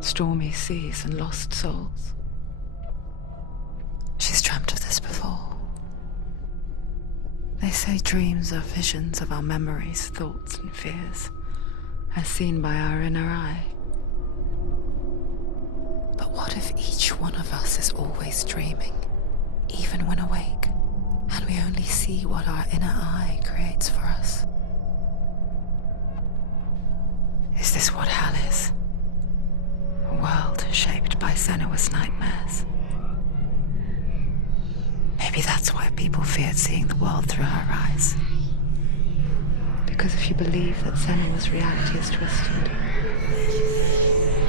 Stormy seas and lost souls. She's dreamt of this before. They say dreams are visions of our memories, thoughts, and fears, as seen by our inner eye. But what if each one of us is always dreaming, even when awake, and we only see what our inner eye creates for us? Is this what hell is? A world shaped by Senua's nightmares. Maybe that's why people feared seeing the world through her eyes. Because if you believe that Senua's reality is twisted,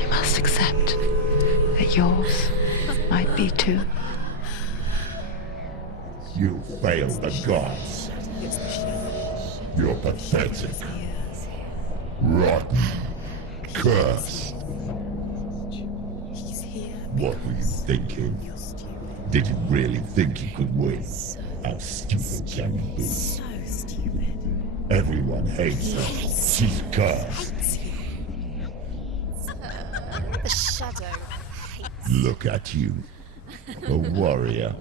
you must accept that yours might be too. You failed the gods. You're pathetic. Rotten. Cursed. What were you thinking? Did you really think you could win? How stupid can you be? So stupid. Everyone hates her. She's cursed. The shadow hates. Look at you. A warrior.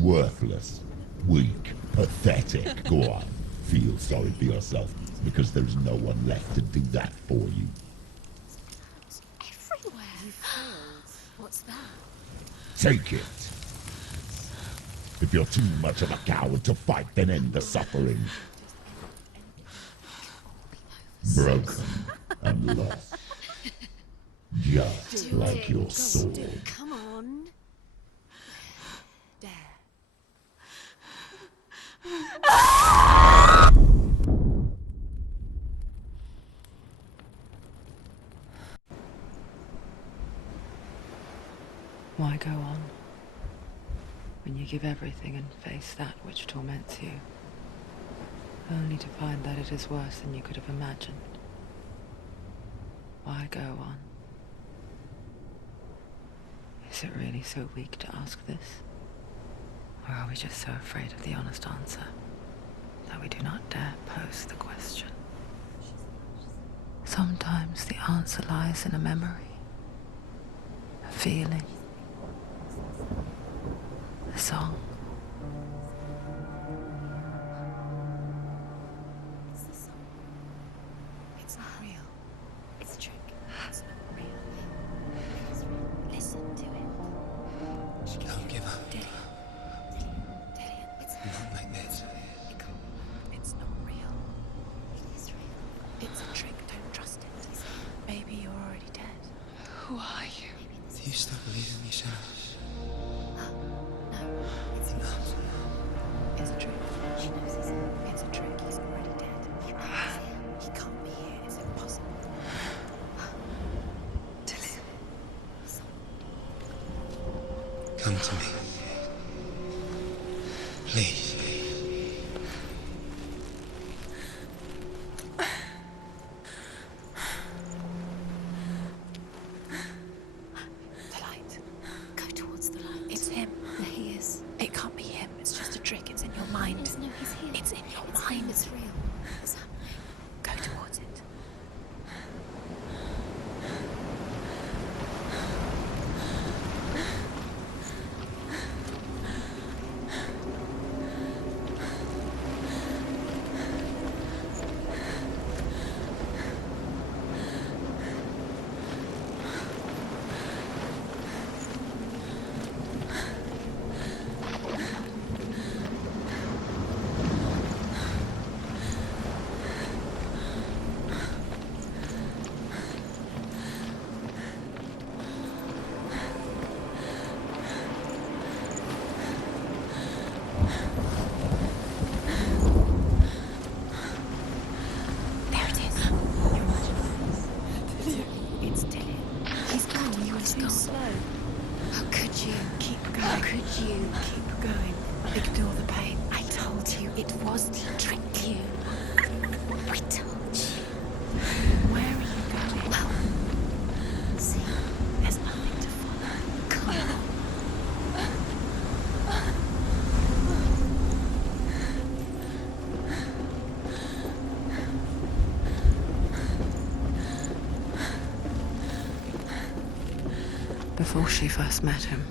Worthless. Weak. Pathetic. Go on. Feel sorry for yourself, because there's no one left to do that for you. Everywhere. You failed. What's that? Take it. If you're too much of a coward to fight, then end the suffering. Broken and lost. Just like your soul. Come on. Dare. Why go on when you give everything and face that which torments you, only to find that it is worse than you could have imagined? Why go on? Is it really so weak to ask this? Or are we just so afraid of the honest answer that we do not dare pose the question? Sometimes the answer lies in a memory, a feeling, a song. It's the song. It's not real. It's a trick. It's not real. It's real. Listen to it. Don't give up. Dillian. It's Not like this. It's not real. It is real. It's a trick. Don't trust it. Maybe you're already dead. Who are you? Do you still believe in me, Senua? No. It's not. It's a trick. She knows he's here. It's a trick. He's already dead. He can't be here. It's impossible. Dillian. Come to me. Please. The light. Go towards the light. It's him. There he is. It can't be him. It's just a trick. It's in your mind. No, he's here. It's in your mind. It's real. It's happening. Go towards it. Before she first met him,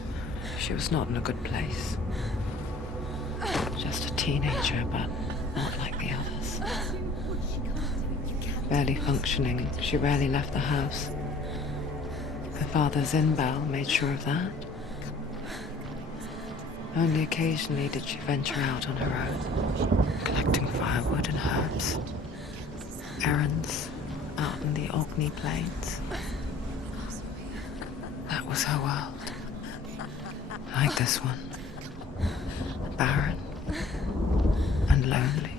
she was not in a good place. Just a teenager, but not like the others. Barely functioning, she rarely left the house. Her father's in-bell made sure of that. Only occasionally did she venture out on her own, collecting firewood and herbs. Errands out in the Orkney Plains. That was her world. Like this one. Barren and lonely.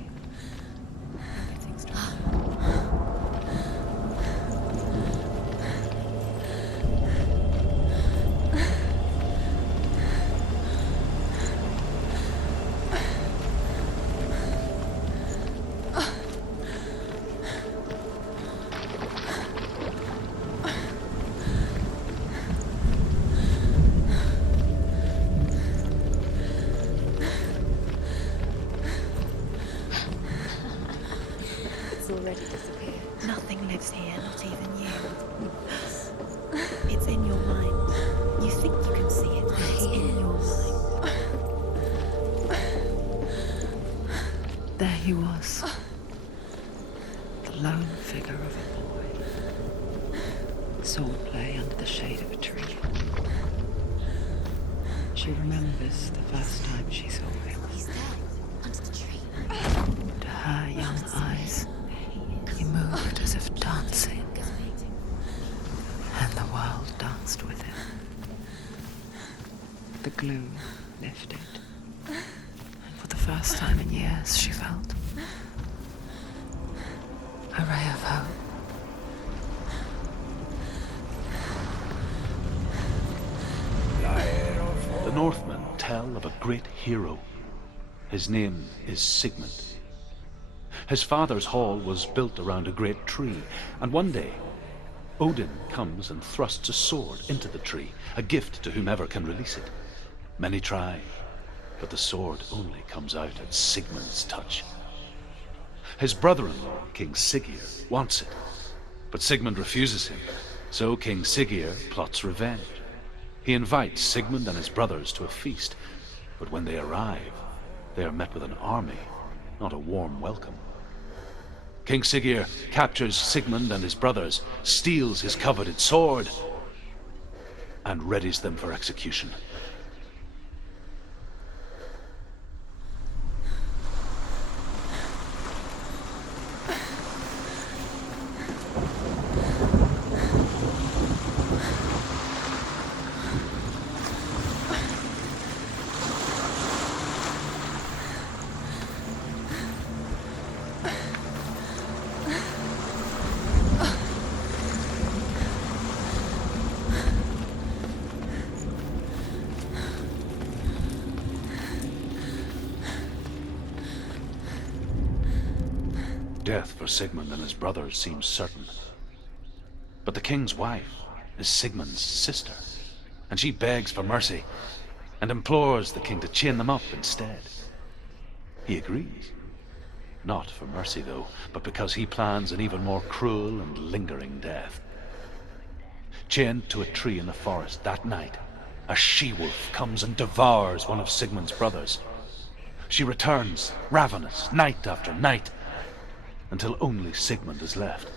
Already disappeared. Nothing lives here, not even you. It's in your mind. You think you can see it, but it's in your mind. There he was. The lone figure of a boy. Swordplay under the shade of a tree. She remembers the first time she saw him. He's there, under the tree. To her young eyes, he moved as if dancing, and the world danced with him. The gloom lifted, and for the first time in years she felt a ray of hope. The Northmen tell of a great hero. His name is Sigmund. His father's hall was built around a great tree, and one day, Odin comes and thrusts a sword into the tree, a gift to whomever can release it. Many try, but the sword only comes out at Sigmund's touch. His brother-in-law, King Siggeir, wants it, but Sigmund refuses him, so King Siggeir plots revenge. He invites Sigmund and his brothers to a feast, but when they arrive, they are met with an army, not a warm welcome. King Siggeir captures Sigmund and his brothers, steals his coveted sword, and readies them for execution. Death for Sigmund and his brothers seems certain. But the king's wife is Sigmund's sister, and she begs for mercy and implores the king to chain them up instead. He agrees. Not for mercy, though, but because he plans an even more cruel and lingering death. Chained to a tree in the forest that night, a she-wolf comes and devours one of Sigmund's brothers. She returns, ravenous, night after night, until only Sigmund is left.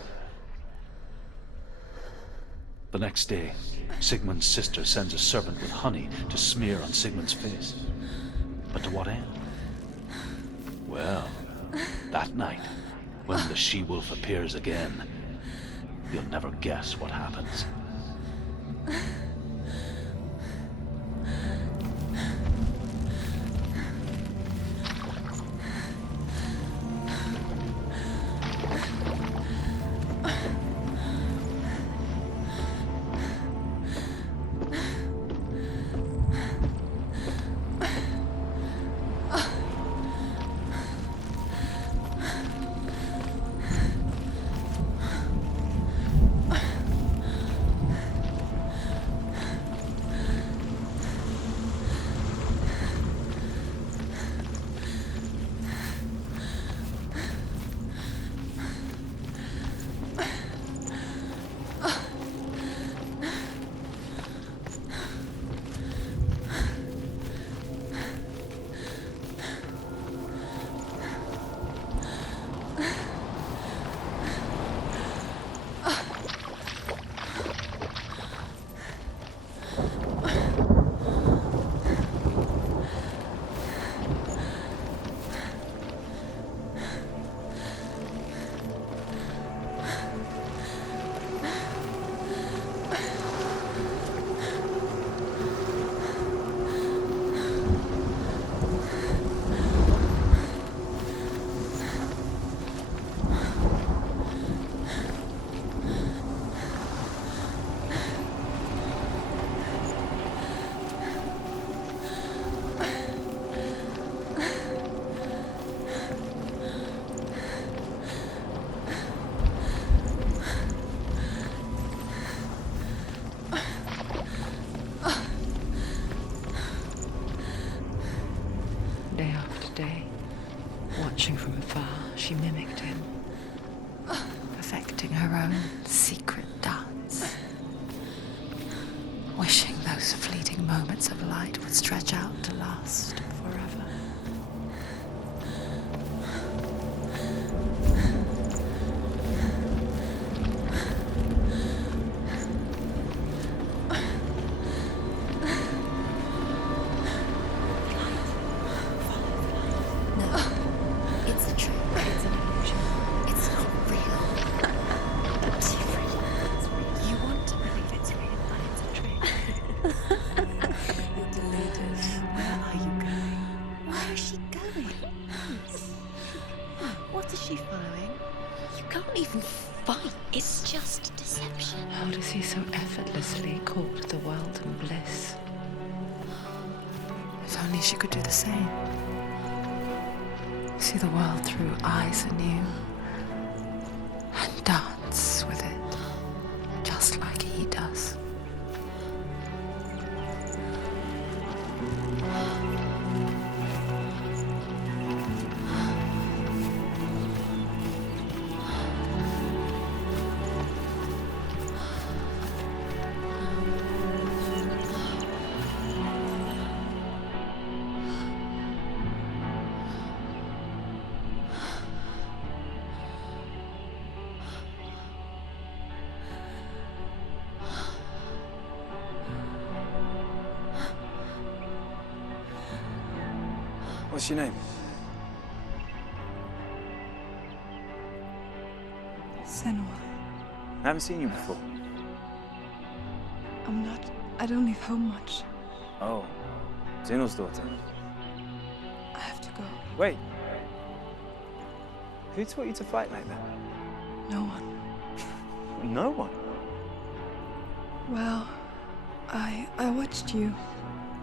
The next day, Sigmund's sister sends a servant with honey to smear on Sigmund's face. But to what end? Well, that night, when the she-wolf appears again, you'll never guess what happens. far, she mimicked him, perfecting her own secret dance, wishing those fleeting moments of light would stretch out to last forever. It's a trick. It's an illusion. It's not real. It's real. You want to believe it's real, but it's a trick. You're deluded. Where are you going? Where is she going? What is she following? You can't even fight. It's just deception. How does he so effortlessly court the world and bliss? If only she could do the same. See the world through eyes anew and dance with it, just like he does. What's your name? Senua. I haven't seen you before. I don't leave home much. Oh, Zeno's daughter. I have to go. Wait. Who taught you to fight like that? No one. No one. Well, I watched you,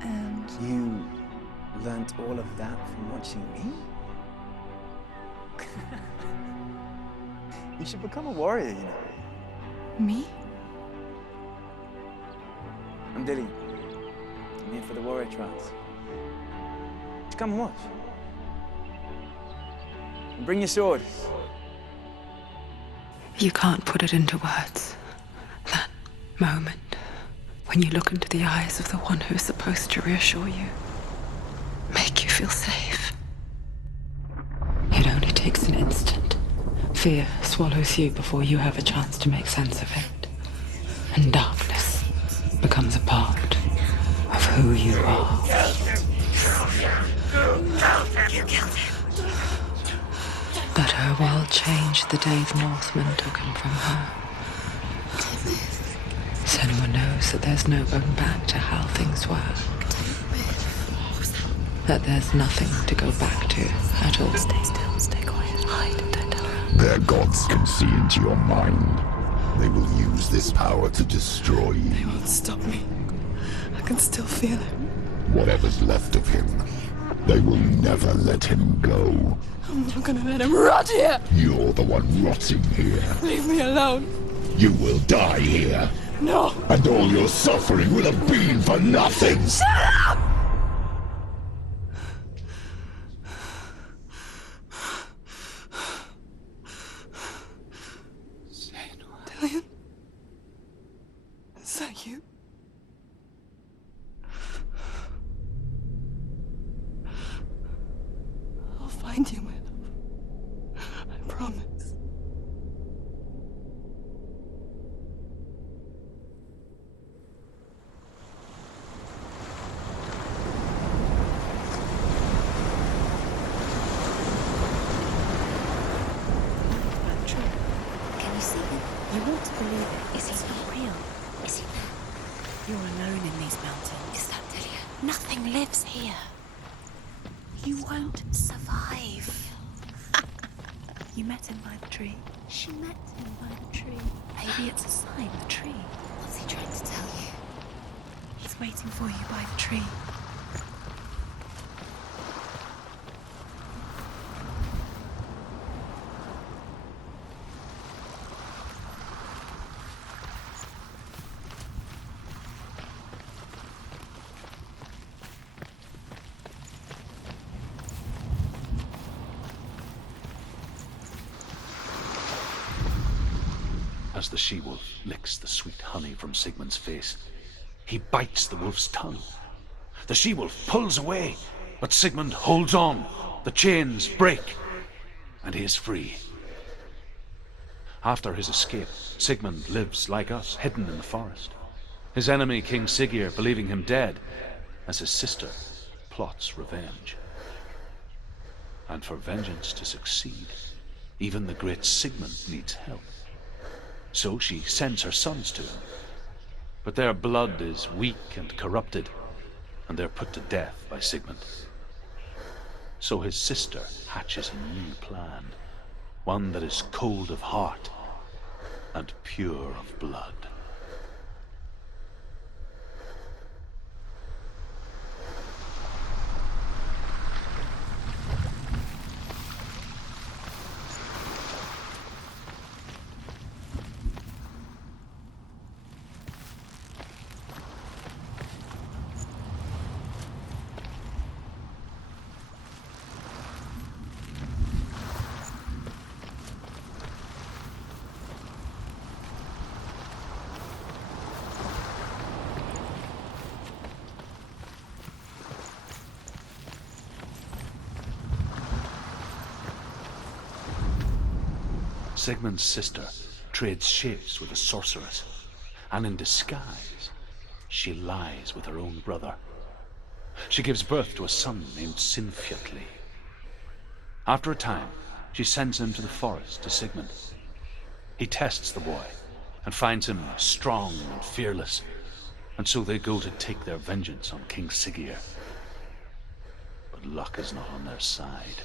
and You learnt all of that from watching me? You should become a warrior, you know. me? I'm Dillian. I'm here for the warrior trials. Just come and watch. And bring your sword. You can't put it into words. That moment when you look into the eyes of the one who is supposed to reassure you, make you feel safe. It only takes an instant. Fear swallows you before you have a chance to make sense of it. And darkness becomes a part of who you are. You killed him. But her world changed the day the Northmen took him from her. Senua knows that there's no going back to how things were. That there's nothing to go back to at all. Stay still, stay quiet, hide, don't tell her. Their gods can see into your mind. They will use this power to destroy They you. won't stop me. I can still feel it. Whatever's left of him, they will never let him go. I'm not gonna let him rot here. You're the one rotting here. Leave me alone. You will die here. No. And all your suffering will have been for nothing. Dillian? Is that you? I'll find you, my love. I promise. Can you see him? You want to believe it. Is he not real? Is he there? You're alone in these mountains. Is that Dillian? Nothing lives here. You won't survive. You met him by the tree. She met him by the tree. Maybe it's a sign, the tree. What's he trying to tell you? He's waiting for you by the tree. as the she-wolf licks the sweet honey from Sigmund's face. He bites the wolf's tongue. The she-wolf pulls away, but Sigmund holds on. The chains break, and he is free. After his escape, Sigmund lives like us, hidden in the forest. His enemy, King Siggeir, believing him dead, as his sister plots revenge. And for vengeance to succeed, even the great Sigmund needs help. So she sends her sons to him. But their blood is weak and corrupted, and they're put to death by Sigmund. So his sister hatches a new plan, one that is cold of heart and pure of blood. Sigmund's sister trades shapes with a sorceress, and in disguise, she lies with her own brother. She gives birth to a son named Sinfjotli. After a time, she sends him to the forest to Sigmund. He tests the boy and finds him strong and fearless, and so they go to take their vengeance on King Siggeir. But luck is not on their side.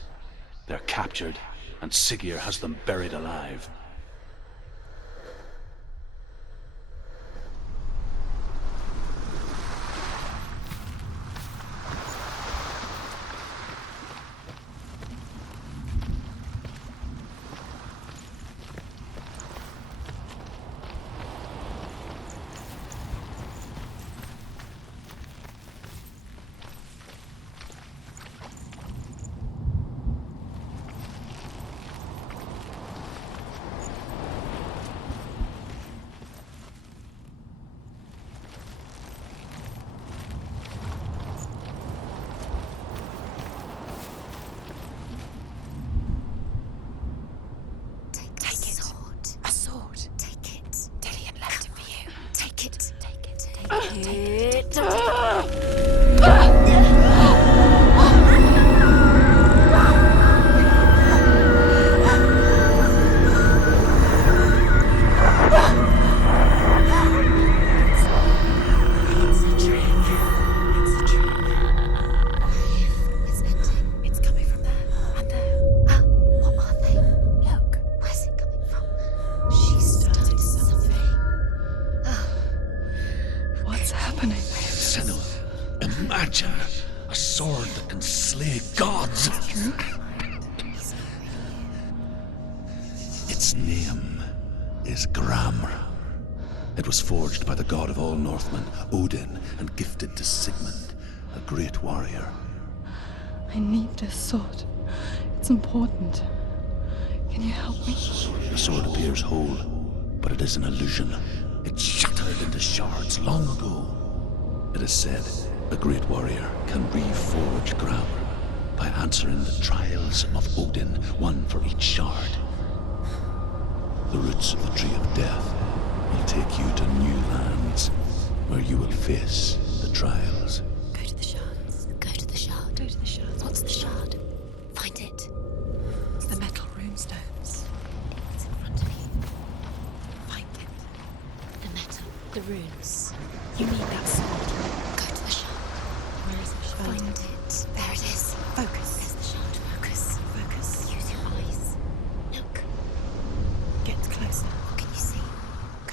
They're captured, and Siggeir has them buried alive. Forged by the god of all Northmen, Odin, and gifted to Sigmund, a great warrior. I need this sword. It's important. Can you help me? The sword appears whole, but it is an illusion. It shattered into shards long ago. It is said a great warrior can reforge Gram by answering the trials of Odin, one for each shard. The roots of the Tree of Death will take you to new lands, where you will face the trials. Go to the shards. Go to the shard. Go to the shard. What's the shard? Find it. It's the metal runestones. It's in front of you. Find it. The metal. The runes. You need that sword. Go to the shard. Where is the shard? Find it. There it is. Focus. There's the shard. Focus. Focus. Use your eyes. Look. Get closer. What can you see?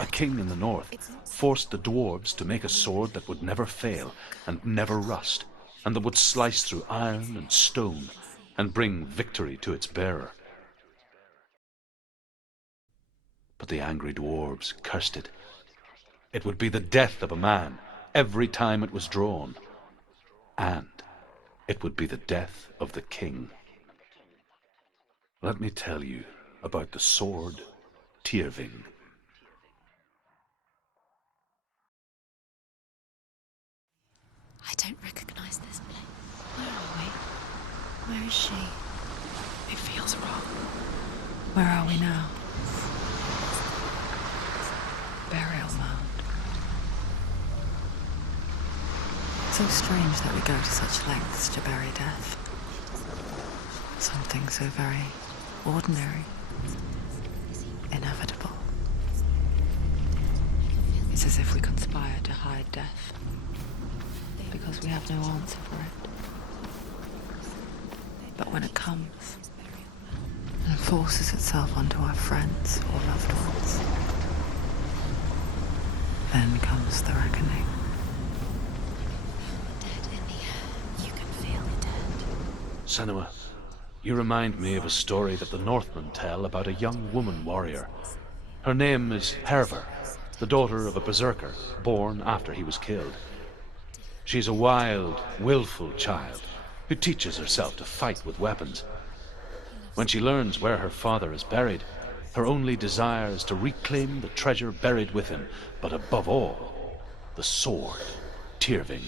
A king in the north forced the dwarves to make a sword that would never fail and never rust, and that would slice through iron and stone and bring victory to its bearer. But the angry dwarves cursed it. It would be the death of a man every time it was drawn, and it would be the death of the king. Let me tell you about the sword Tyrving. I don't recognize this place. Where are we? Where is she? It feels wrong. Where are we now? Burial mound. So strange that we go to such lengths to bury death. Something so very ordinary, inevitable. It's as if we conspire to hide death, because we have no answer for it. But when it comes, and forces itself onto our friends or loved ones, then comes the reckoning. Dead in the air. You can feel the dead. Senua, you remind me of a story that the Northmen tell about a young woman warrior. Her name is Herver, the daughter of a berserker born after he was killed. She's a wild, willful child who teaches herself to fight with weapons. When she learns where her father is buried, her only desire is to reclaim the treasure buried with him, but above all, the sword, Tyrving.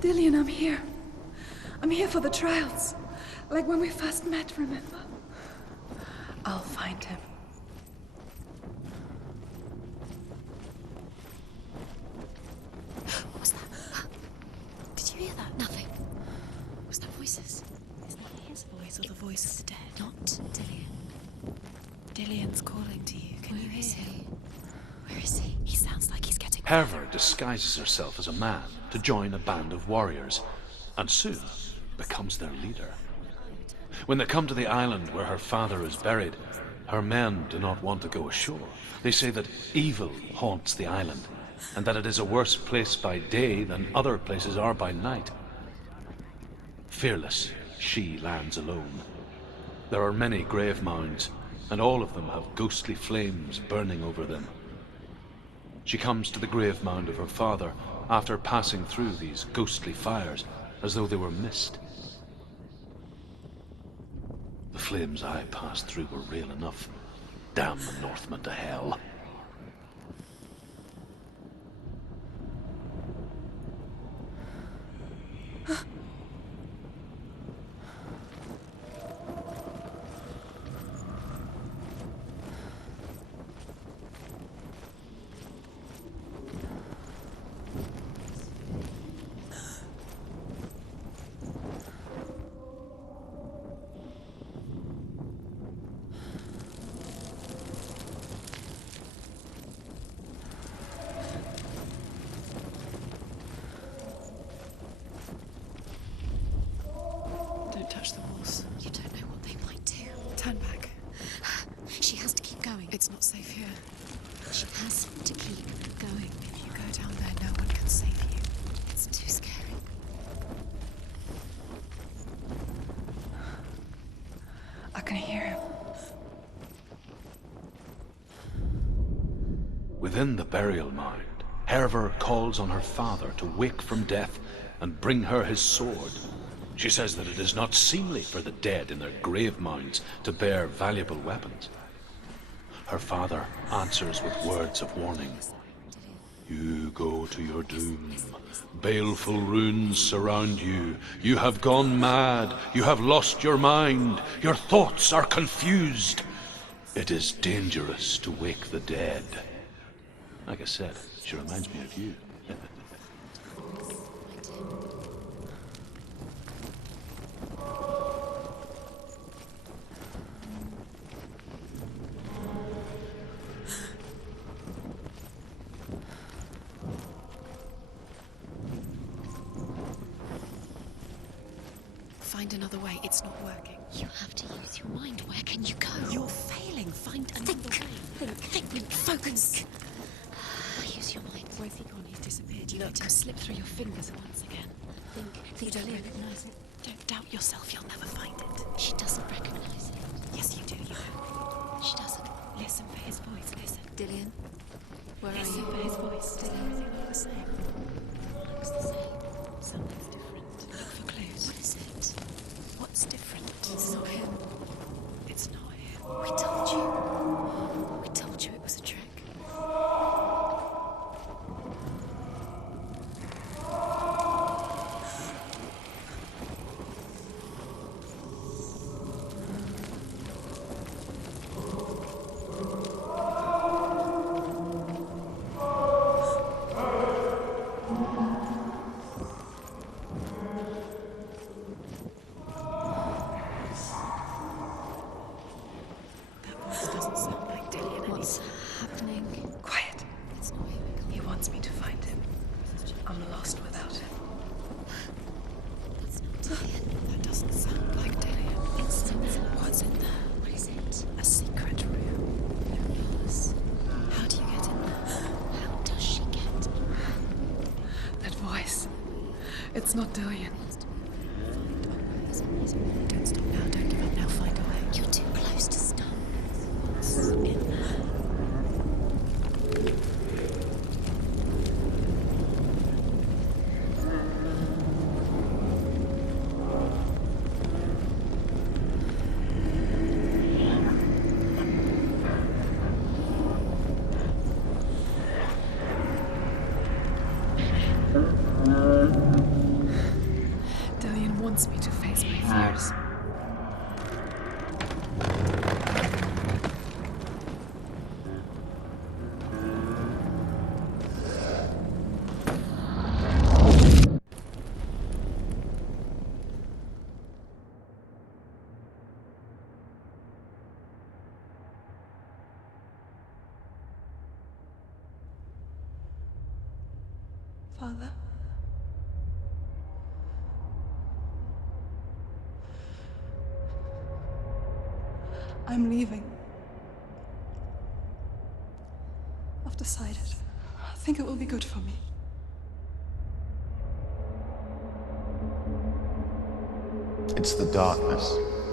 Dillian, I'm here. I'm here for the trials. Like when we first met, remember? I'll find him. What was that? Did you hear that? Nothing. Was that voices? Is that his voice or the voice of the dead? Not Dillian. Dillian's calling to you. Can you hear him? Where is he? He sounds like he's getting... Herver disguises herself as a man to join a band of warriors, and soon becomes their leader. When they come to the island where her father is buried, her men do not want to go ashore. They say that evil haunts the island, and that it is a worse place by day than other places are by night. Fearless, she lands alone. There are many grave mounds, and all of them have ghostly flames burning over them. She comes to the grave mound of her father after passing through these ghostly fires, as though they were mist. The flames I passed through were real enough. Damn the Northmen to hell. Don't touch the walls. You don't know what they might do. Turn back. She has to keep going. It's not safe here. She has to keep going. If you go down there, no one can save you. It's too scary. I can hear him. Within the burial mound, Herver calls on her father to wake from death and bring her his sword. She says that it is not seemly for the dead in their grave mounds to bear valuable weapons. Her father answers with words of warning. You go to your doom. Baleful runes surround you. You have gone mad. You have lost your mind. Your thoughts are confused. It is dangerous to wake the dead. Like I said, she reminds me of you. Find another way. It's not working. You have to use your mind. Where can you go? You're failing. Find another way. Think. Focus. Use your mind. Where's he gone? He's disappeared. You let him slip through your fingers once again. Think. You don't recognize it. Don't doubt yourself. You'll never find it. She doesn't recognize it. Yes, you do. You know. She doesn't. Listen for his voice. Listen. Dillian, where are you? Listen for his voice. Did everything look the same? Looks the same. Something's different. Look for clues. What is it? What's different? It's not him. It's not him. We told you. We told you it was a trick. It's not Dillian. Don't stop now. Don't give up now. Find a way. You're too close to stop. What's in there? Dillian wants me to face my fears. Father? I'm leaving. I've decided. I think it will be good for me. It's the darkness.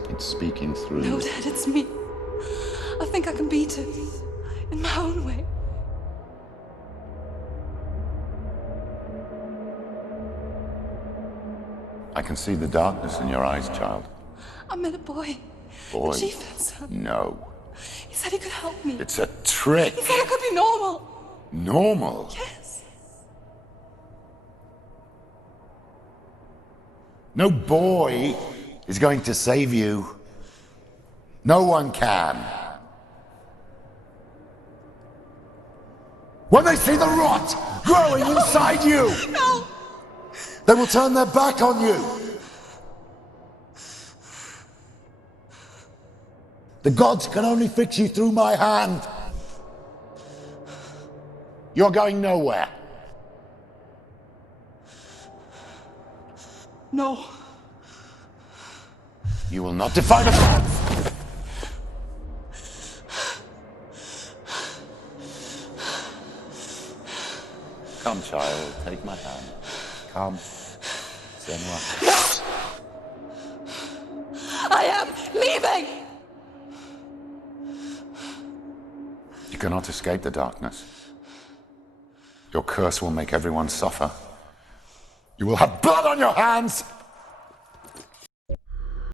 It's speaking through. No, Dad, it's me. I think I can beat it. In my own way. I can see the darkness in your eyes, child. I met a boy. Boy? The chief said so. No. He said he could help me. It's a trick. He said I could be normal. Normal? Yes. No boy is going to save you. No one can. When they see the rot growing inside you, No! they will turn their back on you. The gods can only fix you through my hand. You're going nowhere. No. You will not defy the gods. Come, child, take my hand. Come. Senua. I am leaving! You cannot escape the darkness. Your curse will make everyone suffer. You will have blood on your hands!